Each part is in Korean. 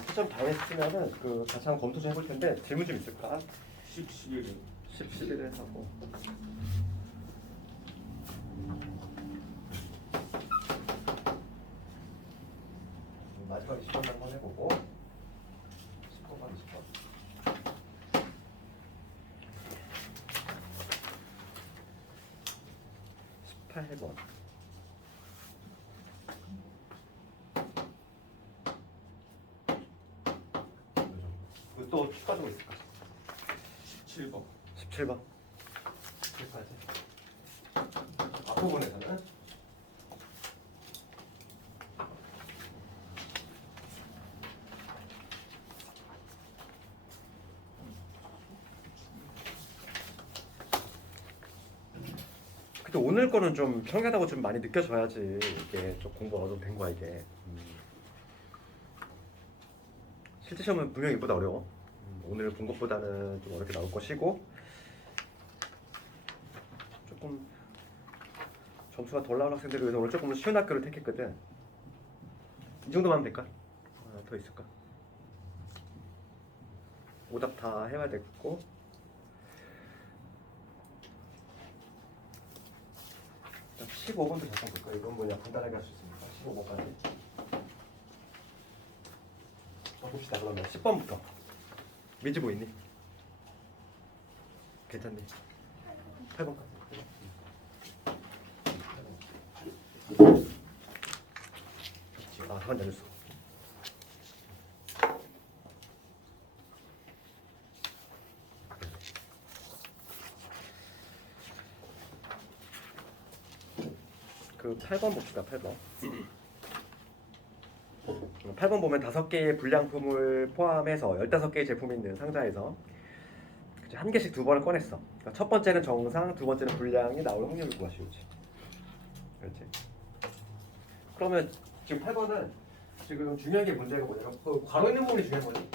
시점 다 했으면은 그 같이 한번 검토 좀 해볼 텐데 질문 좀 있을까? 11일 11에 하고 마지막 20번 한번 해보고 10번만 20번 18번 또 추가적으로 있을까? 17번 17번 17까지 앞부분에서는 근데 오늘 거는 좀 평이하다고 좀 많이 느껴져야지 이게 좀 공부가 어느 정도 된 거야 이게. 실제 시험은 분명히 이보다 어려워. 오늘 본 것보다는 좀 어렵게 나올 것이고 조금 점수가 덜 나온 학생들을 위해서 오늘 조금 쉬운 학교를 택했거든. 이 정도만 하면 될까? 더 있을까? 오답 다 해야 됐고 일단 15번도 잠깐 볼까? 이건 뭐냐 간단하게 할 수 있으니까 15번까지 봅시다. 그러면 10번부터 민지 뭐 있니? 괜찮니? 8번까지 아, 한번 내렸어. 그 8번 봅시다. 8번. 8번 보면 5개의 불량품을 포함해서 15개의 제품이 있는 상자에서 한 개씩 두 번을 꺼냈어. 그러니까 첫 번째는 정상, 두 번째는 불량이 나올 확률을 구하시오지. 그렇지? 그러면 지금 8번은 지금 중요한 게 문제가 뭐냐면 그 괄호 있는 부분이 중요한 거지.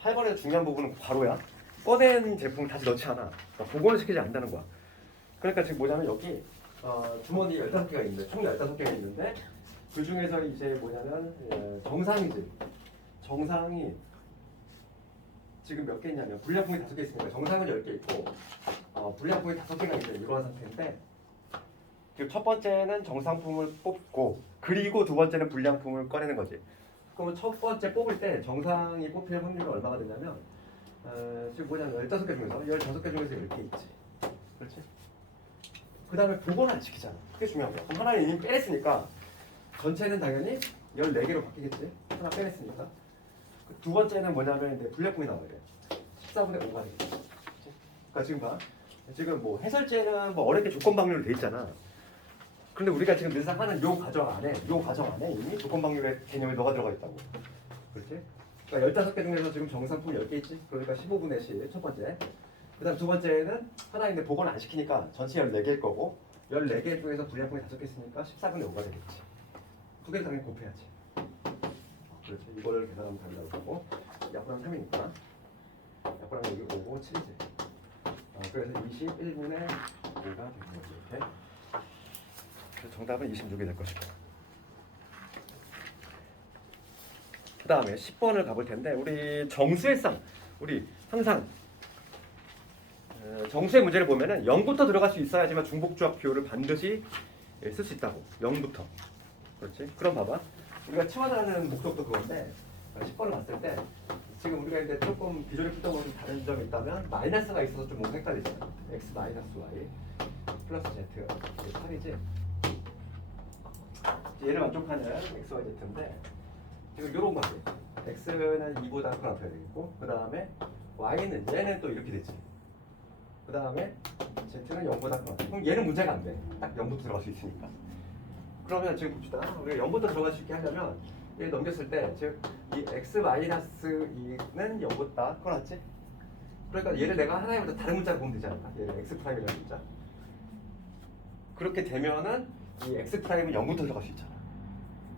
8번에서 중요한 부분은 괄호야. 꺼낸 제품을 다시 넣지 않아. 그러니까 복원을 시키지 않는다는 거야. 그러니까 지금 뭐냐면 여기 주머니 15개가 있는데 총 15개가 있는데 그 중에서 이제 뭐냐면 정상이지. 정상이 지금 몇 개 있냐면 불량품이 5개 있으니까 정상은 10개 있고 불량품이 5개가 있는 이러한 상태인데 지금 첫 번째는 정상품을 뽑고 그리고 두 번째는 불량품을 꺼내는 거지. 그러면 첫 번째 뽑을 때 정상이 뽑힐 확률이 얼마가 되냐면 지금 뭐냐면 15개 중에서 15개 중에서 10개 있지. 그렇지? 그 다음에 복원을 안 시키잖아. 그게 중요한 거야. 그럼 하나는 이미 빼냈으니까 전체는 당연히 14개로 바뀌겠지. 하나 빼냈으니까. 두 번째는 뭐냐면 이제 불량품이 나와야 돼. 14분의 5가 되겠지. 그러니까 지금 봐. 지금 뭐 해설제는 뭐 어렵게 조건 방류로 돼 있잖아. 근데 우리가 지금 늘상 하는 요 과정 안에 이미 조건 방류의 개념이 너가 들어가 있다고. 그렇지? 그러니까 15개 중에서 지금 정상품 10개 있지. 그러니까 15분의 10 첫 번째. 그다음 두 번째는 하나인데 복원을 안 시키니까 전체 14개일 거고 14개 중에서 불량품이 5개 있으니까 14분의 5가 되겠지. 두 개를 당연히 곱해야지. 그렇지. 이거를 계산하면 답이 나올 거고 약분하면 3이니까 약분하면 여기 5고 7이지. 그래서 21분의 5가 되는 거지. 이렇게. 그래서 정답은 26이 될 것이고. 그 다음에 10번을 가볼 텐데 우리 정수의 쌍 우리 항상 정수의 문제를 보면은 0부터 들어갈 수 있어야지만 중복조합 비율을 반드시 쓸 수 있다고. 0부터. 그렇지? 그럼 봐봐. 우리가 치환하는 목적도 그건데 10번을 봤을 때 지금 우리가 이제 조금 비교를 풀던 거좀 다른 점이 있다면 마이너스가 있어서 좀 뭔가 헷갈리잖아. x 마이너스 y 플러스 z 8이지. 얘를 만족하는 x, y, z인데 지금 이런 거지. x는 2보다 크거나 같아야 되겠고 그 다음에 y는 얘는 또 이렇게 되지. 그 다음에 z는 0보다 크거나. 그럼 얘는 문제가 안 돼. 딱 0부터 들어갈 수 있으니까. 그러면 지금 봅시다. 우리가 0부터 들어갈 수 있게 하려면 얘 넘겼을 때 즉 이 x-2는 0보다 커놨지? 그러니까 얘를 내가 하나보다 다른 문자로 보면 되지 않을까? 얘를 x'이라는 문자. 그렇게 되면은 이 x'은 0부터 들어갈 수 있잖아.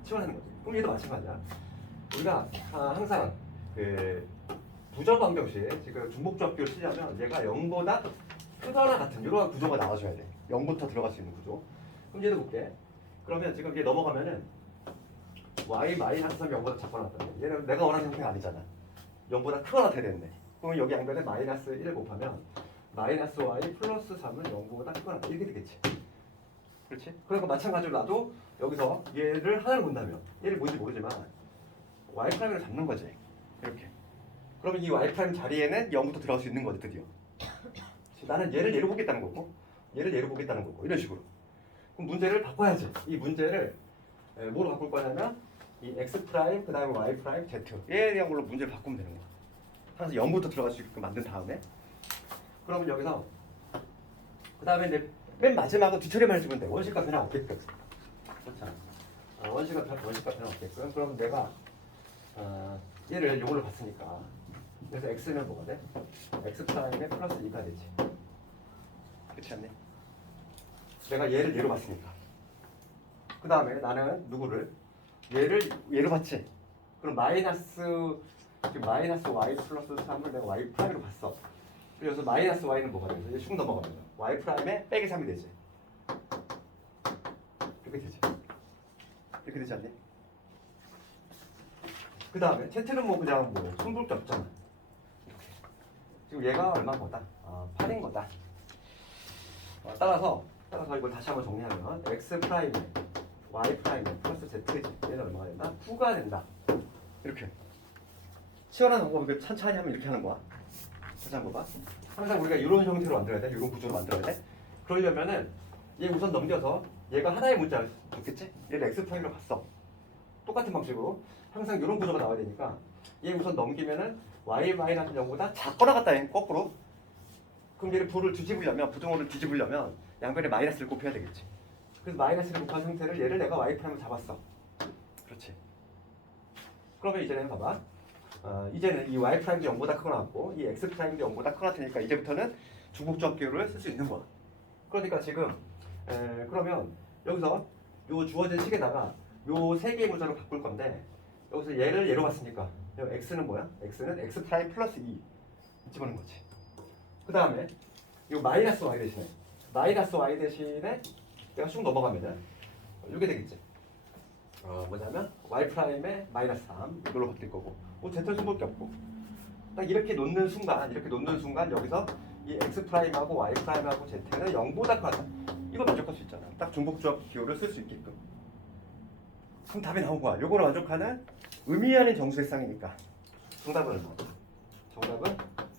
치환하는 거지. 그럼 얘도 마찬가지야. 우리가 항상 그 부정방정식 지금 중복조합 비율을 쓰려면 얘가 0보다 크거나 같은 이러한 구조가 나와줘야 돼. 0부터 들어갈 수 있는 구조. 그럼 얘도 볼게. 그러면 지금 얘 넘어가면은 y 마이너스 3이 0보다 작거나 같다. 얘는 내가 원하는 형태가 아니잖아. 0보다 크거나 돼야 되는데. 그러면 여기 양변에 마이너스 1을 곱하면 마이너스 y 플러스 3은 0보다 크거나 같다. 이렇게 되겠지. 그렇지? 그러니까 마찬가지로 나도 여기서 얘를 하나를 본다면 얘를 뭔지 모르지만 y 프라임을 잡는 거지. 이렇게. 그러면 이 y 프라임 자리에는 0부터 들어갈 수 있는 거지 드디어. 나는 얘를 얘로 보겠다는 거고 얘를 얘로 보겠다는 거고 이런 식으로. 그럼 문제를 바꿔야지. 이 문제를 뭐로 바꿀 거냐면 이 x 프라임 그 다음에 y 프라임 z 얘에 대한 걸로 문제를 바꾸면 되는 거야. 항상 0부터 들어갈 수 있게끔 만든 다음에 그러면 여기서 그 다음에 이제 맨 마지막은 뒤처리만 해주면 돼. 원식과 변화 없게끔. 그렇잖아. 원식과 변화 없게끔. 그럼 내가 얘를 요걸로 봤으니까 그래서 x는 뭐가 돼? x 프라임에 플러스 2가 되지. 그렇지 않니? 내가 얘를 얘로 봤으니까. 그 다음에 나는 누구를? 얘를 얘로 봤지? 그럼 지금 마이너스 y 플러스 3을 내가 y 프라임으로 봤어. 그래서 마이너스 y는 뭐가 되지? 이제 쭉 넘어가면 y 프라임에 빼기 3이 되지. 이렇게 되지. 이렇게 되지 않니? 그 다음에 z는 뭐 그냥 뭐 손볼 게 없잖아. 이렇게. 지금 얘가 얼마인 거다? 8인 거다. 따라서 이걸 다시 한번 정리하면 x 프라임에 y 프라임에 플러스 z지. 얘는 얼마가 된다? 9가 된다. 이렇게. 치열한 방법을 천천히 하면 이렇게 하는 거야. 다시 한번 봐. 항상 우리가 이런 형태로 만들어야 돼. 이런 구조로 만들어야 돼. 그러려면은 얘 우선 넘겨서 얘가 하나의 문자 좋겠지? 얘를 x 프라임으로 봤어. 똑같은 방식으로 항상 이런 구조가 나와야 되니까 얘 우선 넘기면은 y 마이너스 0보다 작거나 같다. 거꾸로. 그럼 얘를 부등호를 뒤집으려면 양변에 마이너스를 곱해야 되겠지. 그래서 마이너스를 곱한 형태를 얘를 내가 y 프라임으로 잡았어. 그렇지. 그러면 이제는 봐봐. 이제는 이 y 프라임도 0보다 크거나 같고 이 x 프라임도 0보다 크거나 같으니까 이제부터는 중복조합 기호를 쓸 수 있는 거야. 그러니까 지금 그러면 여기서 요 주어진 식에다가 요 세 개의 문자로 바꿀 건데 여기서 얘를 얘로 봤으니까 x는 뭐야? x는 x 프라임 플러스 2 집어넣는 거지. 그 다음에 요 마이너스 y 대신에 내가 쭉 넘어가면은 이게 되겠지. 뭐냐면 y 프라임에 마이너스 3 이걸로 바뀔 거고 뭐 z는 숨을 게 없고 딱 이렇게 놓는 순간 여기서 이 x 프라임하고 y 프라임하고 z는 0보다 크다. 이거 만족할 수 있잖아. 딱 중복조합 기호를 쓸 수 있게끔. 그럼 답이 나온 거야. 요거를 만족하는 의미 아닌 정수의 쌍이니까 정답은 얼마? 정답은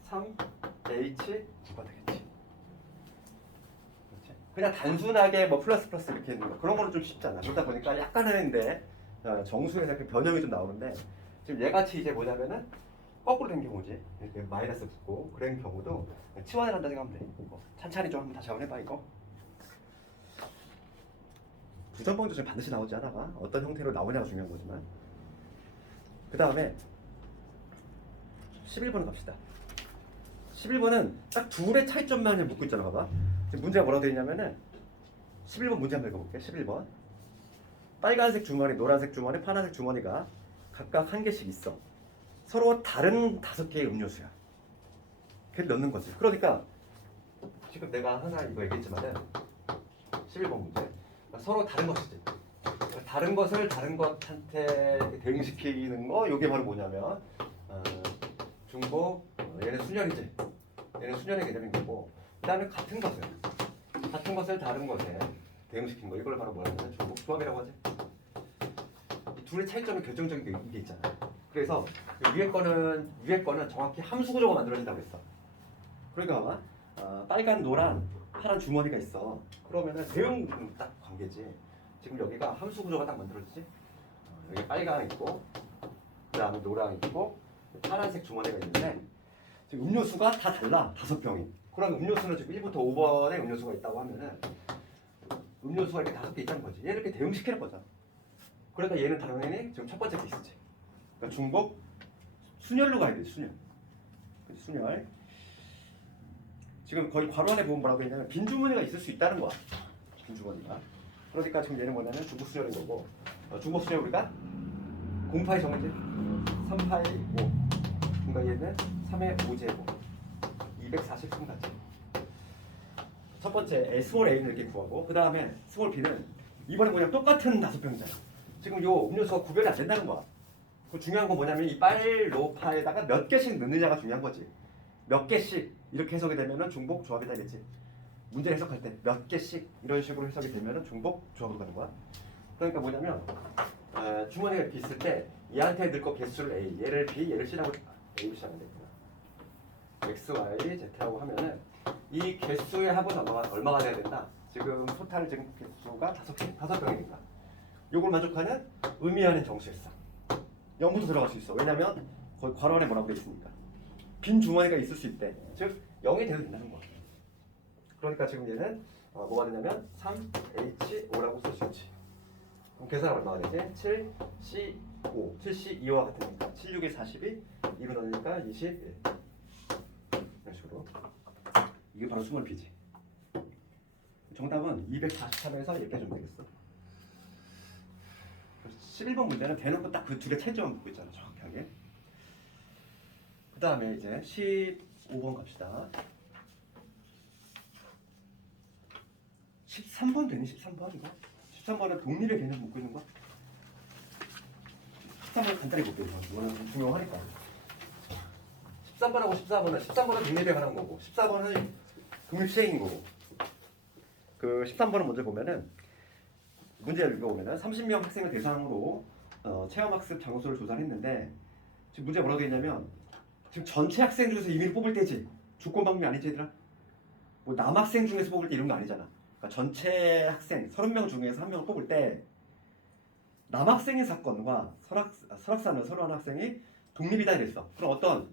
3H9가 되겠지. 그렇지? 그냥 단순하게 뭐 플러스 이렇게 있는 거 그런 거는 좀 쉽잖아. 그러다 보니까 약간 하는데 정수에서 이렇게 변형이 좀 나오는데 지금 얘같이 이제 뭐냐면은 거꾸로 된 경우지. 이렇게 마이너스 붙고 그런 경우도 치환을 한다 생각하면 돼. 이거 찬찬히 좀 한번 다시 한번 해봐 이거. 부정방도 좀 반드시 나오지 않아? 어떤 형태로 나오냐가 중요한 거지만. 그 다음에 11번 갑시다. 11번은 딱 둘의 차이점만 묻고 있잖아. 봐봐. 지금 문제가 뭐라고 되어 있냐면은 11번 문제 한번 읽어볼게. 11번. 빨간색 주머니, 노란색 주머니, 파란색 주머니가 각각 한 개씩 있어. 서로 다른 5개의 음료수야. 걔를 넣는 거지. 그러니까 지금 내가 항상 이거 얘기했지만은 11번 문제. 서로 다른 것이지. 다른 것을 다른 것한테 대응시키는 거. 이게 바로 뭐냐면 중복. 얘는 순열이지. 얘는 순열의 개념인 거고. 그다음에 같은 것을 다른 것에 대응시킨 거. 이걸 바로 뭐라고 하냐면 중복 조합이라고 하지. 이 둘의 차이점이 결정적인 게 이게 있잖아. 그래서 위에 거는 정확히 함수 구조가 만들어진다고 했어. 그러니까 빨간, 노란, 파란 주머니가 있어. 그러면은 대응 딱 관계지. 지금 여기가 함수 구조가 딱 만들어지지. 여기 빨강 있고, 그다음에 노랑 있고, 파란색 주머니가 있는데 지금 음료수가 다 달라. 5병이. 그럼 음료수는 지금 1부터 5번에 음료수가 있다고 하면은 음료수가 이렇게 5개 있다는 거지. 얘를 이렇게 대응시키는 거잖아. 그러니까 얘는 당연히 지금 첫 번째 케이스지. 그러니까 중복 순열로 가야 돼. 순열. 지금 거의 괄호 안에 보면 뭐라고 했냐면 빈 주머니가 있을 수 있다는 거야. 빈 주머니가. 그러니까 지금 얘는 뭐냐면 중복 순열인 거고. 중복 순열 우리가 0파이 정해지. 3파이 5. 그러니까 얘는 3의 5제곱. 243가지. 첫 번째 스몰 A는 이렇게 구하고 그 다음에 스몰 B는 이번에 뭐냐면 똑같은 5병이잖아. 지금 요 음료수가 구별이 안 된다는 거야. 그 중요한 건 뭐냐면 이 빨로파에다가 몇 개씩 넣느냐가 중요한 거지. 몇 개씩 이렇게 해석이 되면은 중복 조합이 되겠지. 문제 해석할 때 몇 개씩 이런 식으로 해석이 되면은 중복 조합으로 가는 거야. 그러니까 뭐냐면 주머니가 이렇게 있을 때 얘한테 넣을 거 개수를 A, 얘를 B, 얘를 C라고 A로 시작하면 되구나. X, Y, Z라고 하면은 이 개수의 합은 얼마가 돼야 된다? 지금 토탈 지금 개수가 5병이니까 요걸 만족하는 의미하는 정수였어. 0부터 들어갈 수 있어. 왜냐면 거기 괄호 안에 뭐라고 돼 있으니까. 빈 주머니가 있을 수 있대. 즉 0이 되어도 된다는 거야. 그러니까 지금 얘는 뭐가 되냐면 3H5라고 쓸 수 있지. 그럼 계산은 얼마가 되지? 7C5. 7C2와 같으니까 7, 6에 42, 2로 넣으니까 21. 이런 식으로. 이게 바로 스몰 B지. 정답은 243에서 이렇게 해주면 되겠어. 11번 문제는 대놓고 딱 그 두 개 채점만 보고 있잖아, 정확하게. 그 다음에 이제 15번 갑시다. 13번 되니? 13번 이거? 13번은 독립의 개념 묻고 있는 거? 13번 간단히 볼게요. 이거는 중요하니까. 13번하고 13번은 독립에 관한 거고 14번은 독립 시행인 거고. 그 13번은 먼저 보면은 문제를 읽어보면은 30명 학생을 대상으로 체험학습 장소를 조사를 했는데 지금 문제 뭐라고 했냐면 지금 전체 학생 중에서 임의로 뽑을 때지 주권 방법이 아니지 얘들아. 뭐 남학생 중에서 뽑을 때 이런 거 아니잖아. 그러니까 전체 학생 30명 중에서 한 명을 뽑을 때 남학생의 사건과 설학사는 서로 한 학생이 독립이다 이랬어. 그럼 어떤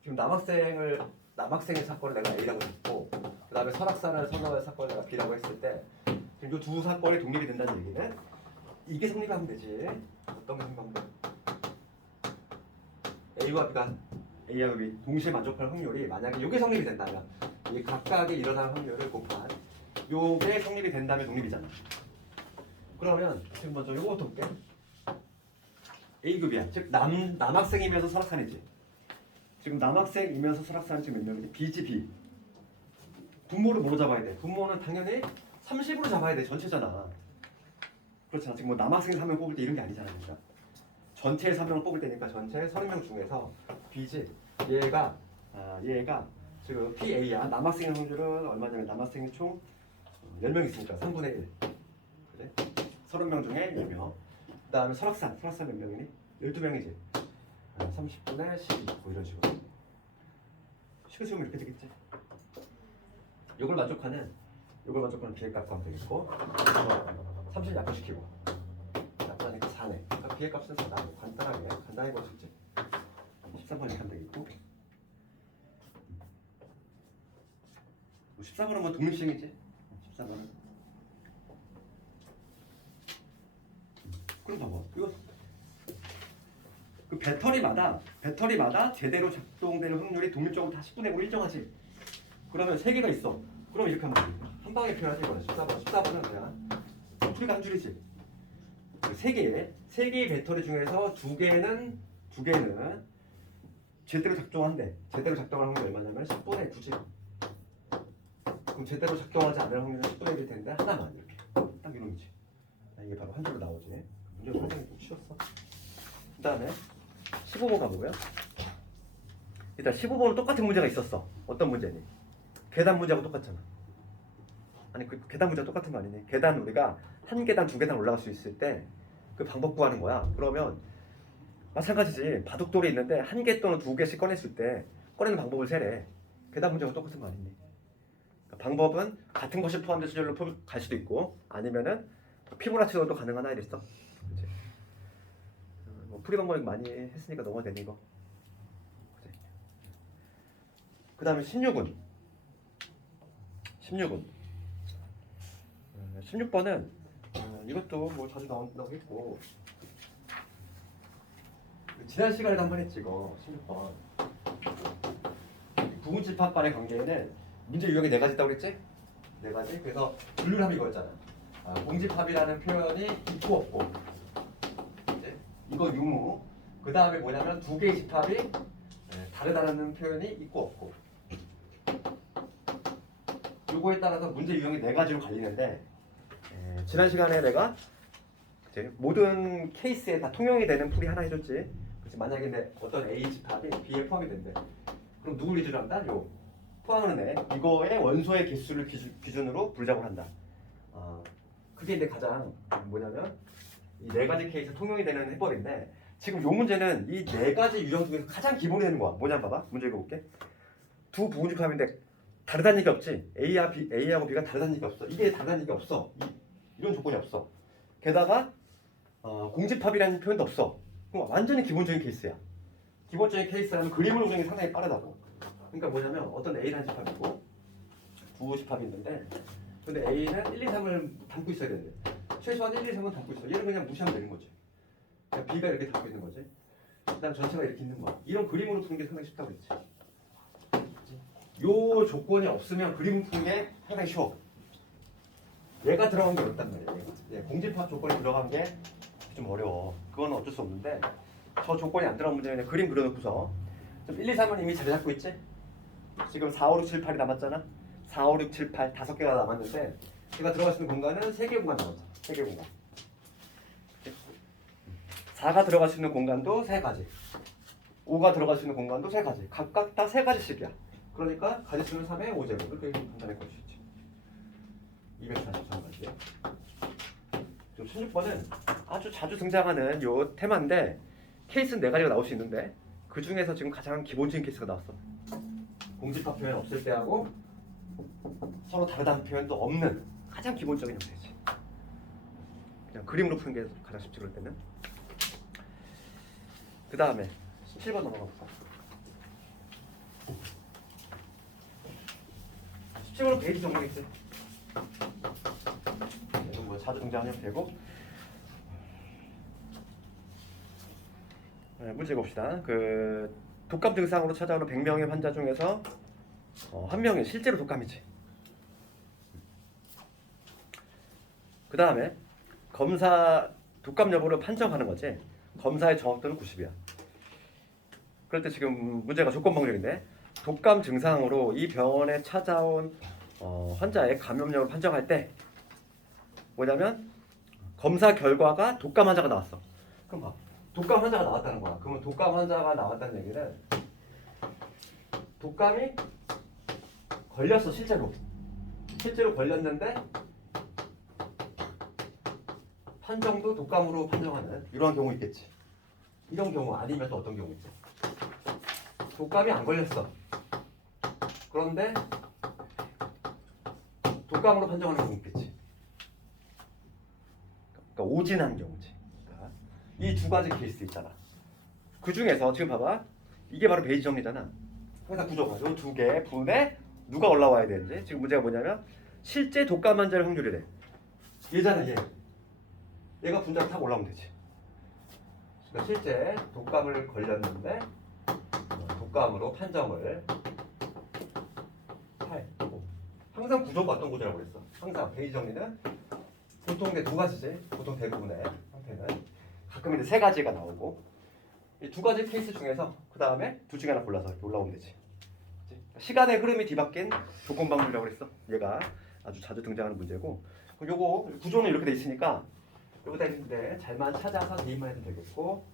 지금 남학생의 사건을 내가 A라고 했고 그 다음에 설학사는 서로의 사건을 내가 B라고 했을 때 지금 이 두 사건이 독립이 된다는 얘기는 이게 성립하면 되지. 어떤 게 성립하면 돼? A와 B 동시에 만족할 확률이 만약에 이게 성립이 된다면 이 각각의 일어날 확률을 곱한 요게 성립이 된다면 독립이잖아. 그러면 지금 먼저 요거부터 볼게. A급이야. 즉 남학생이면서 설학산이지. 지금 남학생이면서 설학산이 지금 몇 명이지? B지 B. 분모를 뭐로 잡아야 돼? 분모는 당연히 30으로 잡아야 돼. 전체잖아. 그렇잖아. 지금 뭐 남학생 3명 뽑을 때 이런 게 아니잖아. 그러니까. 전체에 3명을 뽑을 때니까 전체 30명 중에서 B지. 얘가 지금 PA야. 남학생의 확률은 얼마냐면 남학생이 총 10명 있으니까 3분의 1. 그래? 30명 중에 10명. 그 다음에 설학산 몇 명이니? 12명이지. 30분의 12. 뭐 이런 식으로. 시그시면 이렇게 되겠지. 이걸 만족하는 B의 값 하면 되겠고 30 약분시키고 약분하니까 4네. 그러니까 B의 값은 4다. 간단하게 볼 수 있지. 13번 이렇게 하면 되겠고 14번은 뭐 독립시행이지. 14번은 그럼 봐봐. 이거 그 배터리마다 제대로 작동되는 확률이 독립적으로 다 10분의 5 일정하지. 그러면 3개가 있어. 그럼 이렇게 하면 돼. 한 방에 표현하지 이거는 14번은 그냥 풀이가 한 줄이지. 3개의 배터리 중에서 두 개는 제대로 작동한대. 제대로 작동할 확률이 얼마냐면 10분의 9지. 그럼 제대로 작동하지 않을 확률은 10분의 1일 텐데 하나만 이렇게 딱 이런 거지. 이게 바로 한 줄로 나오지. 문제가 상당히 좀 쉬웠어. 그 다음에 15번 가보고요. 일단 15번은 똑같은 문제가 있었어. 어떤 문제니? 계단 문제하고 똑같잖아. 아니 그 계단 문제가 똑같은 거 아니니? 계단 우리가 한 계단 두 계단 올라갈 수 있을 때 그 방법 구하는 거야. 그러면 마찬가지지. 바둑돌이 있는데 한 개 또는 두 개씩 꺼냈을 때 꺼내는 방법을 세래. 계단 문제하고 똑같은 거 아니니? 그러니까 방법은 같은 것이 포함된 수절로 갈 수도 있고 아니면은 피보나치로도 가능하나 이랬어. 그치? 뭐 풀이 방법 많이 했으니까 넘어야 되는 거. 그 다음에 16은 16번은 이것도 뭐 자주 나온다고 했고 지난 시간에도 한 번 했지 이거 16번 부분집합반의 관계에는 문제 유형이 4가지 있다고 그랬지? 4가지. 그래서 분류를 하면 이거였잖아. 공집합이라는 표현이 있고 없고 이거 유무. 그 다음에 뭐냐면 두 개의 집합이 다르다는 표현이 있고 없고 요거에 따라서 문제 유형이 4가지로 갈리는데 지난 시간에 내가 그치? 모든 케이스에 다 통용이 되는 풀이 하나 해줬지. 그치? 만약에 내 어떤 A 집합이 B에 포함이 된대. 그럼 누구 위주로 한다? 요 포함하는 애. 이거의 원소의 개수를 기준으로 분작을 한다. 그게 이제 가장 뭐냐면 이 네 가지 케이스 통용이 되는 해법인데 지금 요 문제는 이 네 가지 유형 중에서 가장 기본이 되는 거야. 뭐냐 봐봐. 문제 읽어볼게. 두 부분집합인데 다르다는 얘기 없지. A하고 B가 다르다는 얘기 없어. 이게 다르다는 얘기 없어. 이런 조건이 없어. 게다가 공집합이라는 표현도 없어. 그럼 완전히 기본적인 케이스야. 기본적인 케이스라는 그림을 그리는 게 상당히 빠르다고. 그러니까 뭐냐면 어떤 A라는 집합이고 두 집합이 있는데 근데 A는 1, 2, 3을 담고 있어야 되는데 최소한 1, 2, 3은 담고 있어. 얘를 그냥 무시하면 되는 거지. 그냥 B가 이렇게 담고 있는 거지. 그다음 전체가 이렇게 있는 거야. 이런 그림으로 푸는 게 상당히 쉽다고 그랬지. 요 조건이 없으면 그림 푸는 게 상당히 쉬워. 얘가 들어간 게 어렵단 말이야. 얘가. 공집합 조건이 들어간 게 좀 어려워. 그건 어쩔 수 없는데 저 조건이 안 들어간 문제는 그림 그려놓고서 좀 1, 2, 3은 이미 자리 잡고 있지? 지금 4, 5, 6, 7, 8이 남았잖아. 4, 5, 6, 7, 8 5개가 남았는데 얘가 들어갈 수 있는 공간은 3개 공간 남았어. 3개 공간. 4가 들어갈 수 있는 공간도 3가지. 5가 들어갈 수 있는 공간도 3가지. 각각 다 3가지씩이야. 그러니까 가지수는 3의 5제곱. 이렇게 간단히 걸 수 있지. 243가지. 16번은 아주 자주 등장하는 요 테마인데 케이스는 4가지가 나올 수 있는데 그 중에서 지금 가장 기본적인 케이스가 나왔어. 공집합 표현 없을 때하고 서로 다르다는 표현도 없는 가장 기본적인 형태지. 그냥 그림으로 푸는 게 가장 쉽지 그럴 때는. 그 다음에 17번 넘어가 볼까? 17번은 베이지 정리겠지. 이건 뭐 자주 등장하는 형태고. 문제 봅시다. 그 독감 증상으로 찾아오는 100명의 환자 중에서 한 명이 실제로 독감이지. 그 다음에 검사 독감 여부를 판정하는 거지. 검사의 정확도는 90이야. 그럴 때 지금 문제가 조건방정인데 독감 증상으로 이 병원에 찾아온 환자의 감염력을 판정할 때 뭐냐면 검사 결과가 독감 환자가 나왔어. 그럼 봐. 독감 환자가 나왔다는 거야. 그러면 독감 환자가 나왔다는 얘기는 독감이 걸렸어. 실제로 걸렸는데 판정도 독감으로 판정하는 이러한 경우 있겠지. 이런 경우 아니면 또 어떤 경우 있지? 독감이 안 걸렸어. 그런데 독감으로 판정하는 경우 있겠지. 그러니까 오진한 경우지. 그러니까 이 두 가지 케이스 있잖아. 그 중에서 지금 봐봐. 이게 바로 베이지 정리잖아. 회사 구조가 이 두 개 분에 누가 올라와야 되는지. 지금 문제가 뭐냐면 실제 독감 환자의 확률이래. 얘잖아 얘. 얘가 분자로 탁 올라오면 되지. 그러니까 실제 독감을 걸렸는데 독감으로 판정을 하고 항상 구조가 어떤 구조라고 그랬어? 항상 베이지 정리는 보통 두 가지지. 보통 대부분의 형태는 가끔 이제 3가지가 나오고 이 2가지 케이스 중에서 그 다음에 둘 중에 하나 골라서 이렇게 올라오면 되지. 시간의 흐름이 뒤바뀐 조건방문이라고 그랬어. 얘가 아주 자주 등장하는 문제고 요거 구조는 이렇게 돼 있으니까 여기다 있는데 잘만 찾아서 대입만 해도 되겠고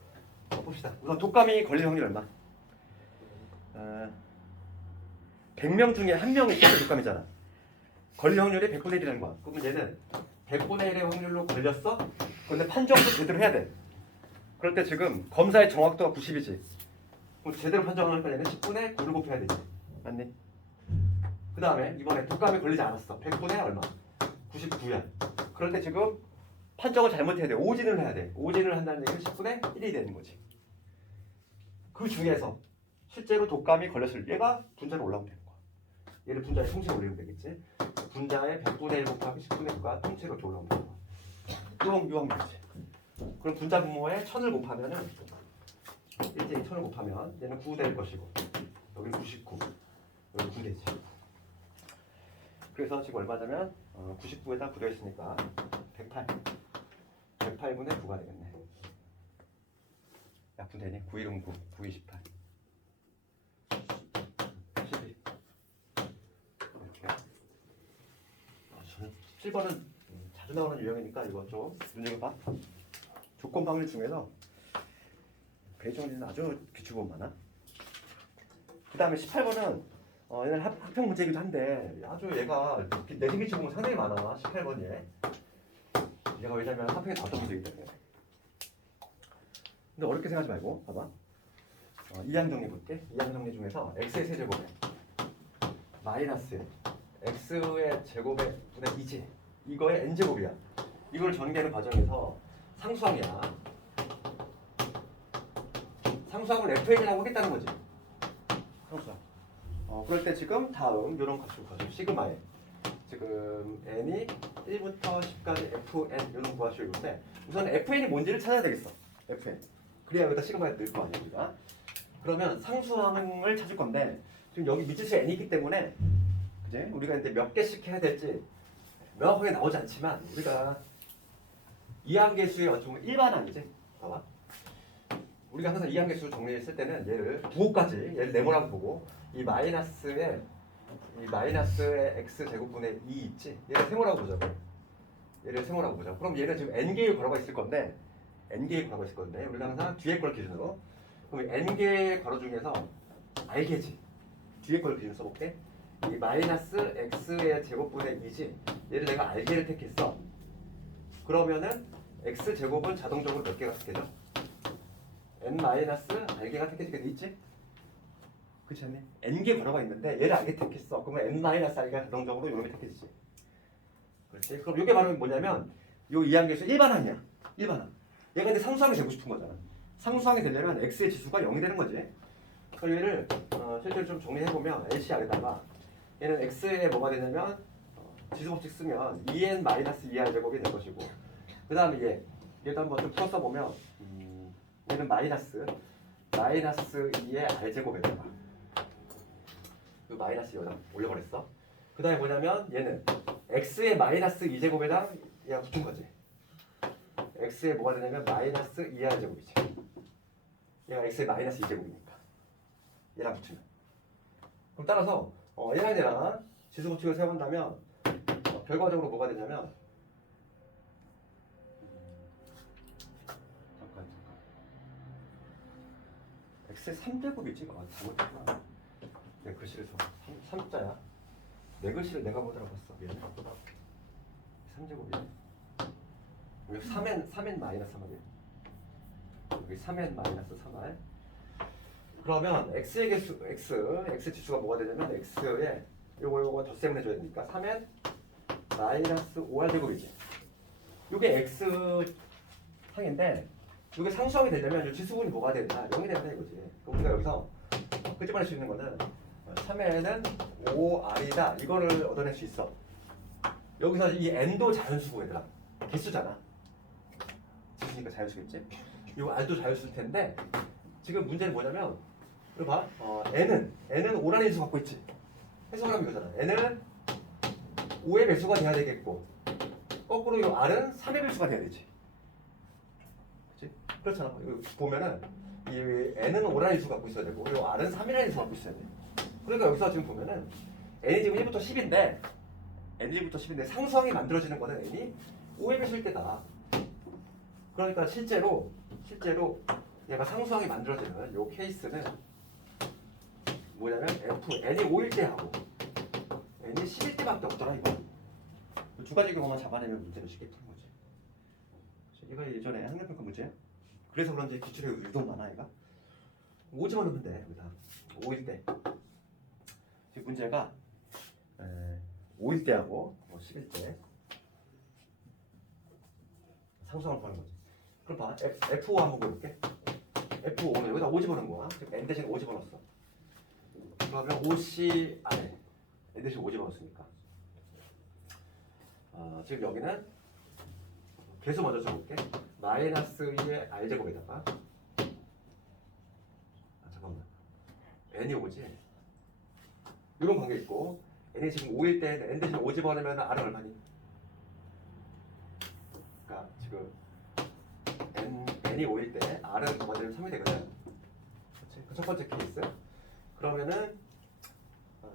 봅시다. 우선 독감이 걸릴 확률 얼마? 100명 중에 한 명이 실제 독감이잖아. 걸릴 확률이 100분의 1이라는 거야. 그러면 얘는 100분의 1의 확률로 걸렸어? 근데 판정도 제대로 해야 돼. 그럴 때 지금 검사의 정확도가 90이지. 그럼 제대로 판정하니까 얘는 10분의 9를 곱해야 되지. 맞니? 그 다음에 이번에 독감이 걸리지 않았어. 100분의 얼마? 99야. 그럴 때 지금 판정을 잘못해야 돼. 오진을 해야 돼. 오진을 한다는 얘기는 10분의 1이 되는 거지. 그 중에서 실제로 독감이 걸렸을 얘가 분자로 올라오면 되는 거야. 얘를 분자의 통째로 올리면 되겠지. 분자의 100분의 1 곱하기 10분의 9가 통째로 이렇게 올라오면 되는 거야. 유형이지. 그럼 분자 분모에 1000을 곱하면은 일제히 1000을 곱하면 얘는 9 될 것이고 여기는 99, 여기 9 되지. 그래서 지금 얼마냐면 99에다 9 되었으니까 108. 108분의 9가 되겠네. 약분 되니? 9, 1은 9, 9, 28. 12. 이렇게. 저는 17번은 자주 나오는 유형이니까 이거 좀 눈여겨봐. 조건 방울 중에서 배정리는 아주 기출본 많아. 그 다음에 18번은 얘는 학평 문제이기도 한데 아주 얘가 내신 기출본 상당히 많아. 18번이 얘가 왜냐면 학평에 나왔던 문제이기 때문에. 근데 어렵게 생각하지 말고 봐봐. 이항 정리 볼게. 이항 정리 중에서 x의 세제곱에 마이너스 x의 제곱에 분의 2지 이거의 n제곱이야. 이걸 전개하는 과정에서 상수항이야. 상수항을 fn이라고 하겠다는 거지. 상수항. 그럴 때 지금 다음 이런 값을 가지고 시그마에 지금 n이 1부터 10까지 fn 이런 구하실 건데 우선 fn이 뭔지를 찾아야 되겠어. fn. 그래야 여기다 시그마에 넣을 거 아니야 우리가. 그러면 상수항을 찾을 건데 지금 여기 미지수 n이기 때문에 그지? 우리가 이제 몇 개씩 해야 될지 명확하게 나오지 않지만 우리가 이항계수의 어쩌면 일반항이지. 봐봐. 우리가 항상 이항계수 정리했을 때는 얘를 부호까지 얘를 네모라고 보고 이 마이너스의 x 제곱분의 2 있지? 얘를 세모라고 보자고. 얘를 세모라고 보자고. 그럼 얘는 지금 n개의 괄호가 있을 건데 우리가 항상 뒤에 걸 기준으로 그럼 n개의 괄호 중에서 알게지. 뒤에 걸 기준으로 써볼게. 이 마이너스 x의 제곱분의 2지. 얘를 내가 알게를 택했어. 그러면은 x 제곱은 자동적으로 몇 개가 택해져? n 마이너스 알게가 택해지게 돼 있지? 그렇지 않니? n개 괄호가 있는데 얘를 알게 택했어. 그러면 n 마이너스 알게가 자동적으로 요놈이 택해지지. 그렇지? 그럼 이게 바로 뭐냐면 요 이항계수 일반항이야. 일반항. 얘가 이제 상수항이 되고 싶은 거잖아. 상수항이 되려면 x의 지수가 0이 되는 거지. 그럼 얘를 실제로 좀 정리해보면 LCR에다가 얘는 x에 뭐가 되냐면 지수 법칙 쓰면 2n-2r 제곱이 될 것이고 그 다음에 얘도 한번 좀 풀어서 보면 얘는 마이너스 2의 r 제곱에다가 그 마이너스 여기다 올려버렸어. 그 다음에 뭐냐면 얘는 x의 마이너스 2제곱에다 얘가 붙은 거지. x에 뭐가 되냐면 마이너스 2r 제곱이지. 얘가 x의 마이너스 2제곱이니까 얘랑 붙이면 그럼 따라서 얘랑 지수 법칙을 세운다면 결과적으로 뭐가 되냐면 잠깐 x의 3제곱이지? 잘못했구나. 내 글씨를 줘. 3자야. 내 글씨를 내가 못 알아봤어. 미안해. 3제곱이야. 여기 3n 마이너스 3r. 여기 3n 마이너스 3r. 그러면 x의 개수 x 지수가 뭐가 되냐면 x에 요거 덧셈을 해줘야 되니까 3n 마이너스 5r 제곱이지. 요게 x 항인데 요게 상수항이 되려면 요 지수분이 뭐가 되냐 0이 된다 이거지. 그럼 우리가 여기서 끄집어낼 수 있는 거는 3n은 5r이다 이거를 얻어낼 수 있어. 여기서 이 n도 자연수고 얘들아 개수잖아. 지수니까 자연수겠지. 요 r도 자연수일 텐데 지금 문제는 뭐냐면 이거 봐. n은 5라는 인수 갖고 있지. 해석을 하면 이거잖아. n은 5의 배수가 돼야 되겠고 거꾸로 이 r은 3의 배수가 돼야 되지. 그렇지? 그렇잖아. 이거 보면은 이 n은 5라는 인수 갖고 있어야 되고 이 r은 3이라는 인수 갖고 있어야 돼. 그러니까 여기서 지금 보면은 n이 지금 1부터 10인데 n1부터 10인데 상수항이 만들어지는 거는 n이 5의 배수일 때다. 그러니까 실제로 얘가 상수항이 만들어지는 요 케이스는 뭐냐면 n이 5일 때 하고 n이 10일 때밖에 없더라 이거. 두 가지 경우만 잡아내면 문제를 쉽게 푸는 거지. 이거 예전에 학력평가 문제야. 그래서 그런지 기출에 유독 많아 얘가. 5지 넣으면 돼 여기다. 5일 때. 지금 문제가 5일 때하고 10일 때 상수항을 구하는 거지. 그럼 봐. F5 한번 볼게. F5는 여기다 5 집어넣은 거야. 지금 N 대신 5 집어넣었어. 그러면 5C 안에 N 대신 5 집어넣었으니까. 지금 여기는 계수 먼저 적을게. 마이너스 2의 R제곱에다가 잠깐만. N이 5지? 이런 관계 있고 N이 지금 5일 때 N 대신 5 집어넣으면 R은 얼마니? 그러니까 지금 n이 5일 때 r은 뭐가 되면 3이 되거든. 그렇지? 그 첫 번째 케이스. 그러면은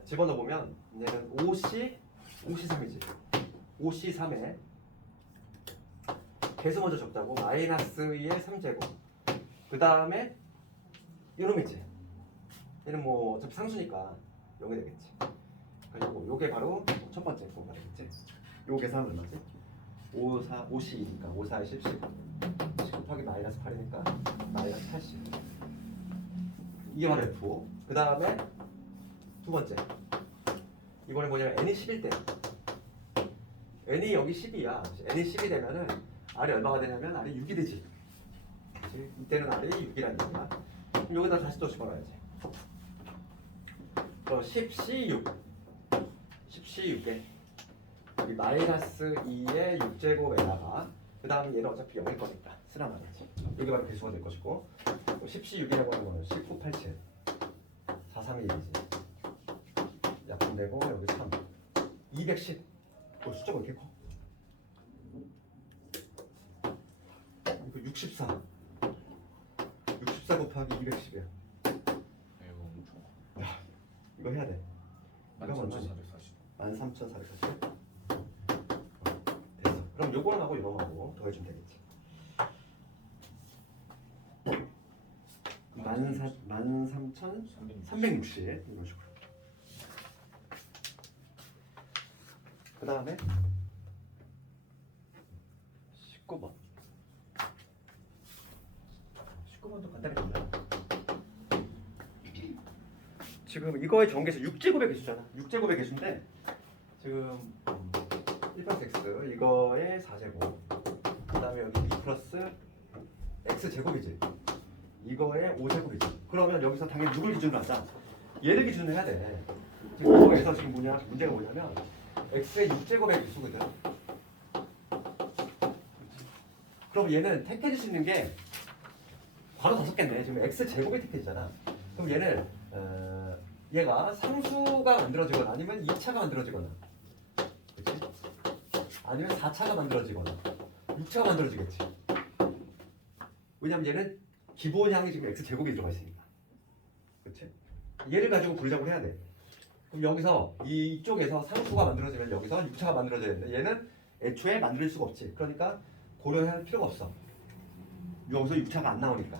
집어넣어 보면 얘는 5C3이지. 5C3에 개수 먼저 적자고 마이너스 2의 3제곱. 그 다음에 이놈 있지. 얘는 뭐 어차피 상수니까 0이 되겠지. 그리고 요게 바로 첫 번째 거가 되겠지. 요 계산은 얼마지? 5, 4, 52니까 5, 4, 10, 10 곱하기 마이너스 8이니까 마이너스 80. 이게 바로 F. 그 다음에 두 번째. 이번에 뭐냐면 n이 10일 때. n이 여기 10이야. n이 10이 되면은 r이 얼마가 되냐면 r이 6이 되지. 그치? 이때는 r이 6이라는 얘기야. 그럼 여기다 다시 또 집어넣어야지. 그럼 10C6. 10C6에 여기 마이너스 2의 6제곱에다가 그 다음에 얘는 어차피 0일 거니까 쓰나 말이지. 여기 바로 개수가 될 것이고 10C6이라고 하는 거는 1987 431이지. 약분되고 여기 3 210. 숫자가 왜 이렇게 커? 이거 64 곱하기 210이야. 이거 엄청. 이거 해야 돼. 이거 얼마지? 13,440. 13,440. 됐어. 그럼 요거는 하고 이거 하고 더해주면 되겠지. 13,360 이런 식으로. 그 다음에 19번. 19번도 간단히 보면 지금 이거의 전개수 6제곱의 개수잖아. 6제곱의 개수인데 지금 1 플러스 x 이거의 4제곱 그 다음에 여기 2 플러스 x제곱이지. 이거의 5제곱이지. 그러면 여기서 당연히 6을 기준으로 하자. 얘를 기준으로 해야 돼. 지금 이거에서 지금 문제가 뭐냐면 x의 6제곱의 개수거든. 그럼 얘는 택해질 수 있는 게 괄호 5개네. 지금 x제곱이 택해지잖아. 그럼 얘는 얘가 상수가 만들어지거나 아니면 2차가 만들어지거나 그치? 아니면 4차가 만들어지거나 6차가 만들어지겠지. 왜냐면 얘는 기본향이 지금 x제곱이 들어가 있으니까. 그치? 얘를 가지고 부르자고 해야 돼. 그럼 여기서 이쪽에서 상수가 만들어지면 여기서 6차가 만들어져야 되는데 얘는 애초에 만들 수가 없지. 그러니까 고려할 필요가 없어. 여기서 6차가 안 나오니까.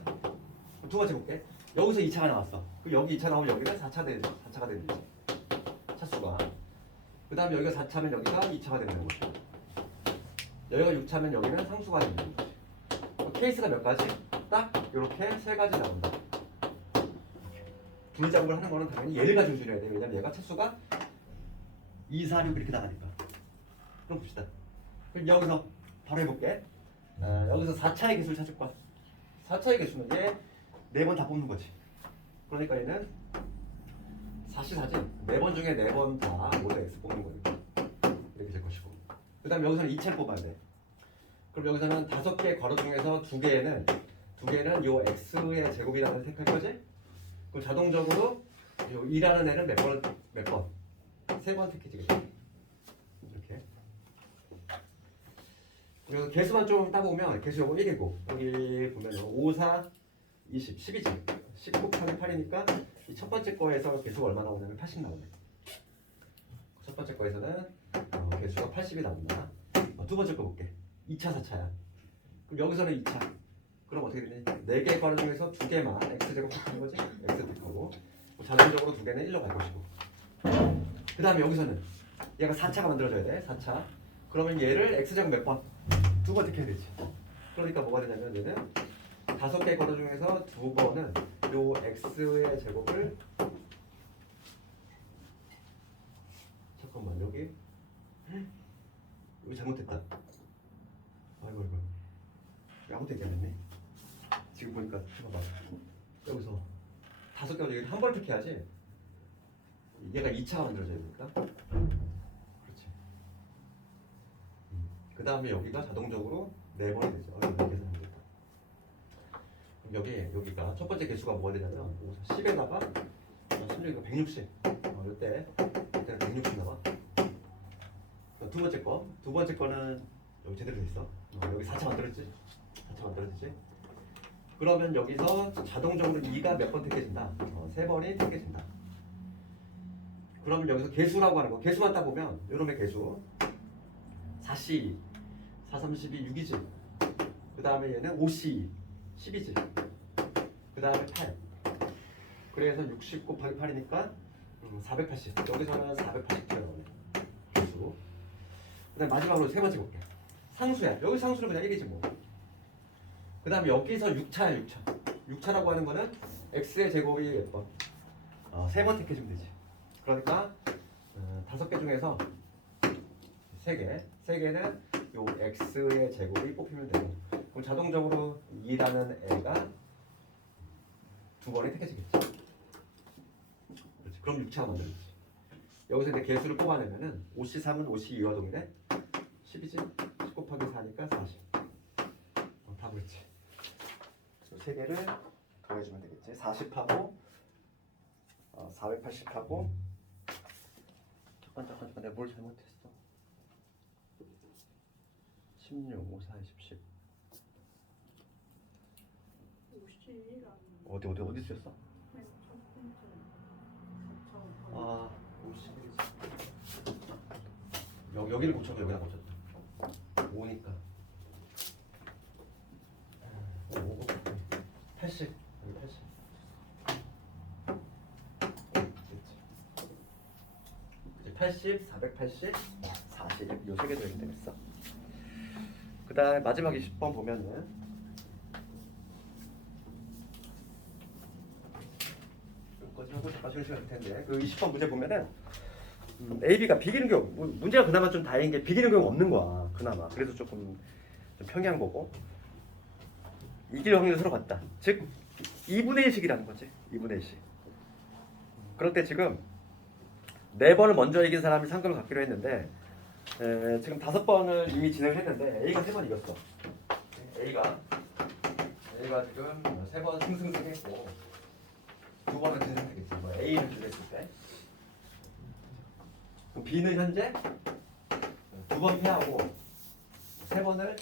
두 번째 볼게. 여기서 2차가 나왔어. 그럼 여기 2차 나오면 여기는 4차가 되는 거지. 차수가. 그 다음에 여기가 4차면 여기가 2차가 되는 거지. 여기가 6차면 여기는 상수가 되는 거지. 케이스가 몇 가지? 딱 이렇게 세 가지 나온다. 분리작업을 하는 거는 당연히 얘를 가지고 줄여야 돼. 왜냐면 얘가 차수가 2, 4, 6 이렇게 나가니까. 그럼 봅시다. 그럼 여기서 바로 해볼게. 여기서 4차의 개수를 찾을 거야. 4차의 개수는 얘 4번 다 뽑는 거지. 그러니까 얘는 4시4지. 4번 중에 4번 다 모두 x 뽑는 거니까 이렇게 될 것이고. 그 다음 여기서는 2차를 뽑아야 돼. 그럼 여기서는 5개 괄호 중에서 2개는 요 x의 제곱이라는 걸 택할 거지? 그럼 자동적으로 요 2라는 애는 몇 번? 3번 택해지겠지. 이렇게. 그리고 개수만 좀 따보면 개수 요거 1이고 여기 보면 5, 4, 20, 10이지. 10 곱하기 8이니까 이 첫 번째 거에서 개수가 얼마 나오냐면 80 나오네. 첫 번째 거에서는 개수가 80이 나온다. 두 번째 거 볼게. 2차, 4차야. 그럼 여기서는 2차. 그럼 어떻게 되니? 4개 괄호 중에서 2개만 x제곱 하는 거지? x 택하고 자동적으로 2개는 1로 갈 것이고. 그 다음에 여기서는 얘가 4차가 만들어져야 돼. 4차. 그러면 얘를 x제곱 몇 번? 2번 택해야 되지. 그러니까 뭐가 되냐면 얘는 5개 괄호 중에서 2번은 요 x의 제곱을 잠깐만 여기 잘못했다. 아이고 아무것도 얘기 안 했네. 지금 보니까 봐봐. 여기서 5개 여기 한 번 택해야지. 얘가 2차가 만들어져야 되니까. 그렇지. 그 다음에 여기가 자동적으로 4번이 되죠. 이렇게 계산하면 되겠다. 그럼 여기가 첫 번째 개수가 뭐가 되냐면 10에다가 16이니까 160. 이때는 160 나와. 두 번째 거는 여기 제대로 돼 있어. 여기 4차 만들었지. 4차 만들어지지. 그러면 여기서 자동적으로 2가 몇 번 택해진다. 3번이 택해진다. 그러면 여기서 개수라고 하는 거. 개수만 따보면 요놈의 개수 4C 4, 32, 6이지. 그 다음에 얘는 5C 10이지. 그 다음에 8. 그래서 60 곱하기 8이니까 480. 여기서는 480가 나오네. 수. 그 다음에 마지막으로 세 번째 볼게. 상수야. 여기 상수는 그냥 1이지 뭐. 그 다음에 여기서 6차야 6차. 6차라고 하는 거는 x의 제곱이 몇 번? 세 번 택해주면 되지. 그러니까 5개 중에서 3개. 3개는 요 x의 제곱이 뽑히면 되고, 그럼 자동적으로 2라는 애가 2번에 택해지겠지. 그렇지. 그럼 6차가 만들어지지. 여기서 이제 개수를 뽑아내면은 5C3은 5C2와 동일해 10이지. 10 곱하기 4니까 40. 다 그렇지. 세 개를 더해주면 되겠지. 40하고 480하고 잠깐 내가 뭘 잘못했어. 16, 5, 4, 20, 10 어디 쓰였어? 51이지. 여기를 고쳐서 여기다 고쳤다. 5니까 80. 여기 80. 이제 80, 480, 40. 요 세 개 더하면 되겠어. 그 다음에 마지막 20번 보면은 여기까지 하고 잠깐 시간 될 텐데, 그 20번 문제 보면은 A, B가 비기는 경우, 문제가 그나마 좀 다행인 게 비기는 경우가 없는 거야. 그나마. 그래서 조금 좀 평이한 거고, 이길 확률이 서로 같다. 즉 2분의 1씩이라는 거지. 2분의 1씩. 그럴 때 지금 4번을 먼저 이긴 사람이 상금을 갖기로 했는데, 지금 5번을 이미 진행을 했는데 A가 3번 이겼어. A가 지금 3번 승승승했고 2번은 진행되겠지. 뭐 A를 기대했을 때. 그럼 B는 현재 2번 패하고 3번을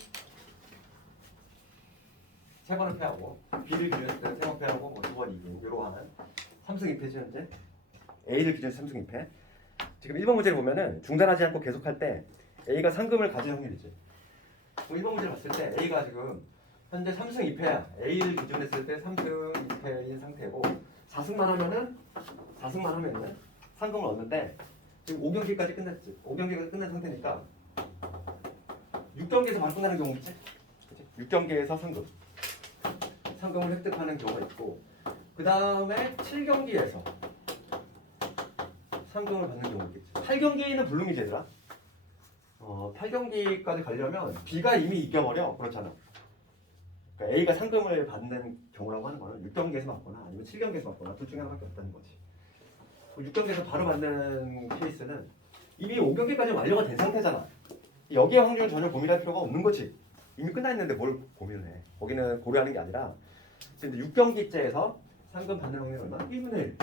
패하고, B를 기준했을 때 3번 패하고 뭐 2번 이긴 이러한 3승 2패지 현재. A를 기준해서 3승 2패. 지금 1번 문제를 보면은 중단하지 않고 계속할 때 A가 상금을 가질 확률이지. 그럼 1번 문제를 봤을 때 A가 지금 현재 3승 2패야. A를 기준했을 때 3승 2패인 상태고, 4승만 하면은 상금을 얻는데, 지금 5경기까지 끝났지. 5경기가 끝난 상태니까 6경기에서 바로 끝나는 경우 있지. 6경기에서 상금을 획득하는 경우가 있고, 그 다음에 7경기에서 상금을 받는 경우가 있겠지. 8경기는 불능이지 얘들아. 8경기까지 가려면 B가 이미 이겨버려. 그렇잖아. 그러니까 A가 상금을 받는 경우라고 하는 거는 6경기에서 받거나 아니면 7경기에서 받거나 둘 중에 하나밖에 없다는 거지. 6경기에서 바로 받는 케이스는 이미 5경기까지 완료가 된 상태잖아. 여기에 확률은 전혀 고민할 필요가 없는 거지. 이미 끝나 있는데 뭘 고민을 해. 거기는 고려하는 게 아니라, 근데 6경기째에서 상금 받는 확률이 얼마? 1분의 1.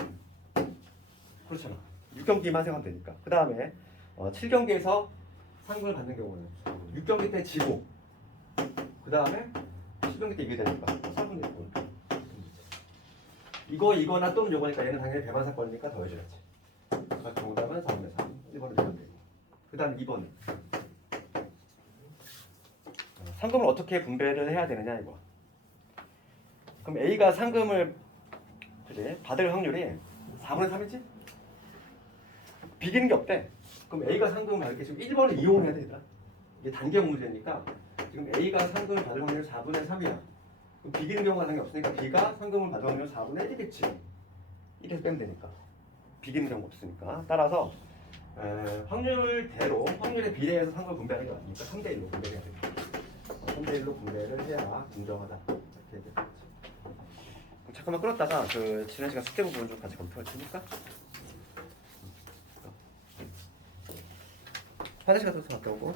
그렇잖아. 6경기만 생각하면 되니까. 그 다음에 7경기에서 상금을 받는 경우는 6경기 때 지고, 그 다음에 7경기 때 이기게 되니까 3분의 1. 이거나 또는 요거니까 얘는 당연히 배만 사건이니까 더해줘야지. 그러니까 정답은 4분의 3. 1번은 이건 되고. 그 다음 2번은 상금을 어떻게 분배를 해야 되느냐 이거. 그럼 A가 상금을 받을 확률이 4분의 3이지? 비기는 게 없대. 그럼 A가 상금을 받을 게 지금 1번을 이용해야 되더라. 이게 단계 문제니까 지금 A가 상금을 받을 확률이 4분의 3이야. 그럼 비기는 경우가 하는 게 없으니까 B가 상금을 받을 확률이 4분의 1이겠지. 이래서 빼면 되니까. 비기는 경우가 없으니까. 따라서 확률에 비례해서 상금을 분배하는 게 맞으니까 3대 1로 분배해야 됩니다. 3대 1로 분배를 해야 공정하다. 이렇게 얘기하겠지. 잠깐만 끌었다가 그 지난 시간 숙제 부분 좀 같이 검토할 테니까. 화장실 갔다 와서 갔다 오고.